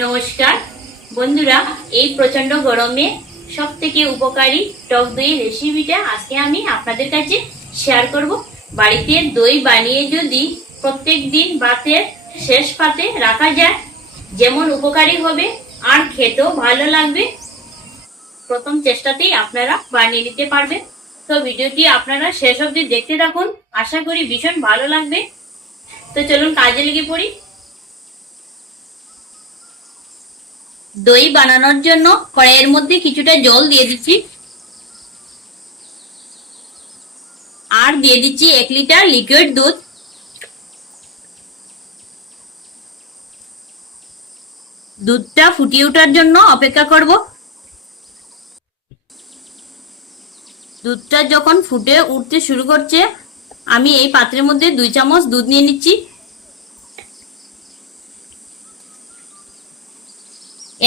নমস্কার। বন্ধুরা, এই প্রচণ্ড গরমে সব থেকে উপকারী টক দই রেসিপিটা আজকে আমি আপনাদের কাছে শেয়ার করব। বাড়িতে দই বানিয়ে যদি প্রত্যেক দিন ভাতের শেষ পাতে রাখা যায়, যেমন উপকারী হবে আর খেতেও ভালো লাগবে। প্রথম চেষ্টাতেই আপনারা বানিয়ে নিতে পারবেন। তো ভিডিওটি আপনারা শেষ অবধি দেখতে থাকুন। আশা করি ভীষণ ভালো লাগবে। তো চলুন কাজে লেগে পড়ি। দই বানানোর জন্য কড়াইয়ের মধ্যে কিছুটা জল দিয়ে দিচ্ছি। আর দিয়ে দিচ্ছি এক লিটার লিকুইড দুধ। দুধটা ফুটিয়ে ওঠার জন্য অপেক্ষা করব। দুধটা যখন ফুটে উঠতে শুরু করছে, আমি এই পাত্রের মধ্যে দুই চামচ দুধ নিয়ে নিচ্ছি।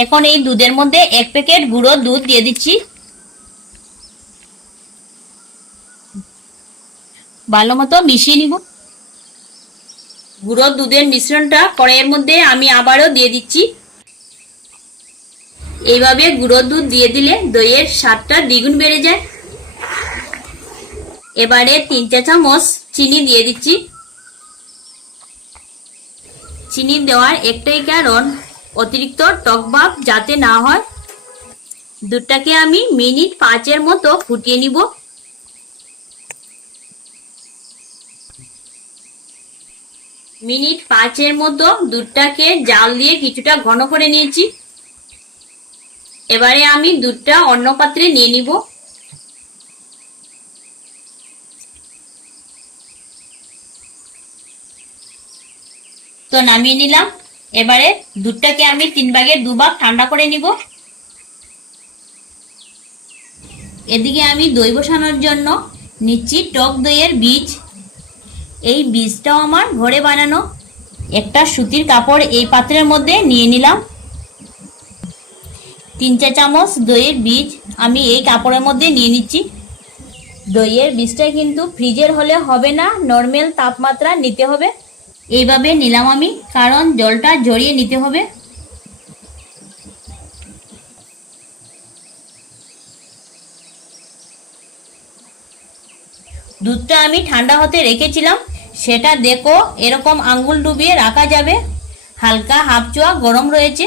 এখন এই দুধের মধ্যে এক প্যাকেট গুঁড়ো দুধ দিয়ে দিচ্ছি। ভালো মতো মিশিয়ে নিব। গুঁড়ো দুধের মিশ্রণটা কড়াইয়ের মধ্যে আমি আবারও দিয়ে দিচ্ছি। এইভাবে গুঁড়ো দুধ দিয়ে দিলে দইয়ের স্বাদটা দ্বিগুণ বেড়ে যায়। এবারে তিন চা চামচ চিনি দিয়ে দিচ্ছি। চিনি দেওয়ার একটাই কারণ অতিরিক্ত টক ভাব যাতে না হয়, দুধটাকে আমি মিনিট পাঁচের মতো ফুটিয়ে নিব। মিনিট পাঁচের মতো দুধটাকে জাল দিয়ে কিছুটা ঘন করে নিয়েছি। এবারে আমি দুধটা অন্য পাত্রে নিয়ে নিব। তো নামিয়ে নিলাম। এবারে দুধটাকে আমি তিন ভাগের দুভাগ ঠান্ডা করে নিব। এদিকে আমি দই বসানোর জন্য নিচ্ছি টক দইয়ের বীজ। এই বীজটাও আমার ঘরে বানানো। একটা সুতির কাপড় এই পাত্রের মধ্যে নিয়ে নিলাম। তিন চা চামচ দইয়ের বীজ আমি এই কাপড়ের মধ্যে নিয়ে নিচ্ছি। দইয়ের বীজটা কিন্তু ফ্রিজের হলে হবে না, নর্মাল তাপমাত্রা নিতে হবে। এইভাবে নিলাম আমি, কারণ জলটা জড়িয়ে নিতে হবে। দুধটা আমি ঠান্ডা হতে রেখেছিলাম, সেটা দেখো এরকম আঙ্গুল ডুবিয়ে রাখা যাবে। হালকা হাফ চোয়া গরম রয়েছে।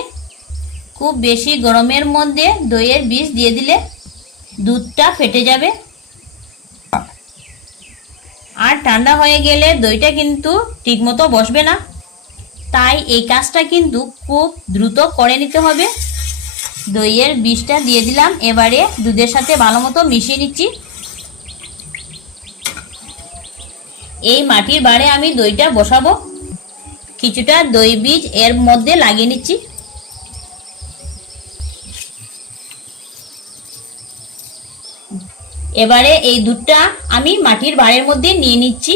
খুব বেশি গরমের মধ্যে দইয়ের বিষ দিয়ে দিলে দুধটা ফেটে যাবে। আর ঠান্ডা হয়ে গেলে দইটা কিন্তু ঠিকমতো বসবে না। তাই এই কাজটা কিন্তু খুব দ্রুত করে নিতে হবে। দইয়ের বীজটা দিয়ে দিলাম, এবারে দুধের সাথে ভালো মতো মিশিয়ে নিচ্ছি। এই মাটির বাড়ে আমি দইটা বসাবো। কিছুটা দই বীজ এর মধ্যে লাগিয়ে নিচ্ছি। এবারে এই দুধটা আমি মাটির বাড়ির মধ্যে নিয়ে নিচ্ছি।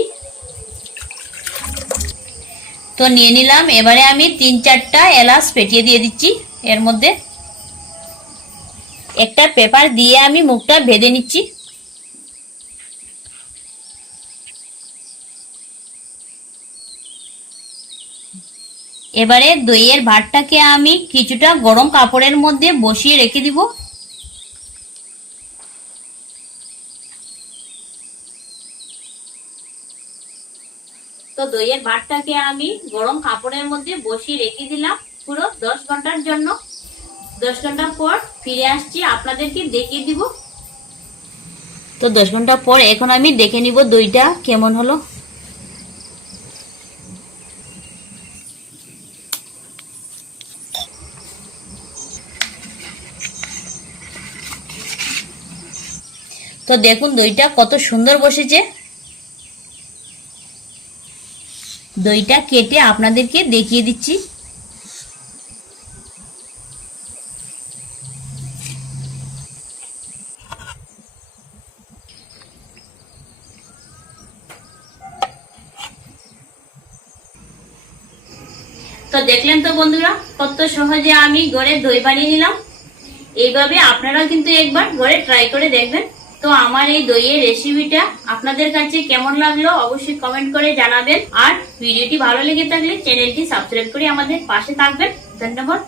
তো নিয়ে নিলাম, এবারে আমি তিন চারটা এলাচ পেটিয়ে দিয়ে দিচ্ছি এর মধ্যে। একটা পেপার দিয়ে আমি মুখটা বেঁধে নিচ্ছি। এবারে দইয়ের ভাতটাকে আমি কিছুটা গরম কাপড়ের মধ্যে বসিয়ে রেখে দিব। তো দইয়ের ভাতটাকে আমি গরম কাপড়ের মধ্যে বসিয়ে রেখে দিলাম পুরো দশ ঘণ্টার জন্য। দশ ঘণ্টা পর ফিরে আসছি, আপনাদেরকে দেখিয়ে দিব। তো দশ ঘণ্টা পর এখন আমি দেখে নিব দইটা কেমন হলো। তো দেখুন দইটা কত সুন্দর বসেছে। দইটা কেটে আপনাদেরকে দেখিয়ে দিচ্ছি। তো দেখলেন তো বন্ধুরা, কত সহজে আমি ঘরে দই বানিয়ে নিলাম। এইভাবে আপনারাও কিন্তু একবার ঘরে ট্রাই করে দেখবেন। তো আমার এই দইয়ের রেসিপিটা আপনাদের কাছে কেমন লাগল অবশ্যই কমেন্ট করে জানাবেন। আর ভিডিওটি ভালো লেগে থাকলে চ্যানেলটি সাবস্ক্রাইব করে আমাদের পাশে থাকবেন। ধন্যবাদ।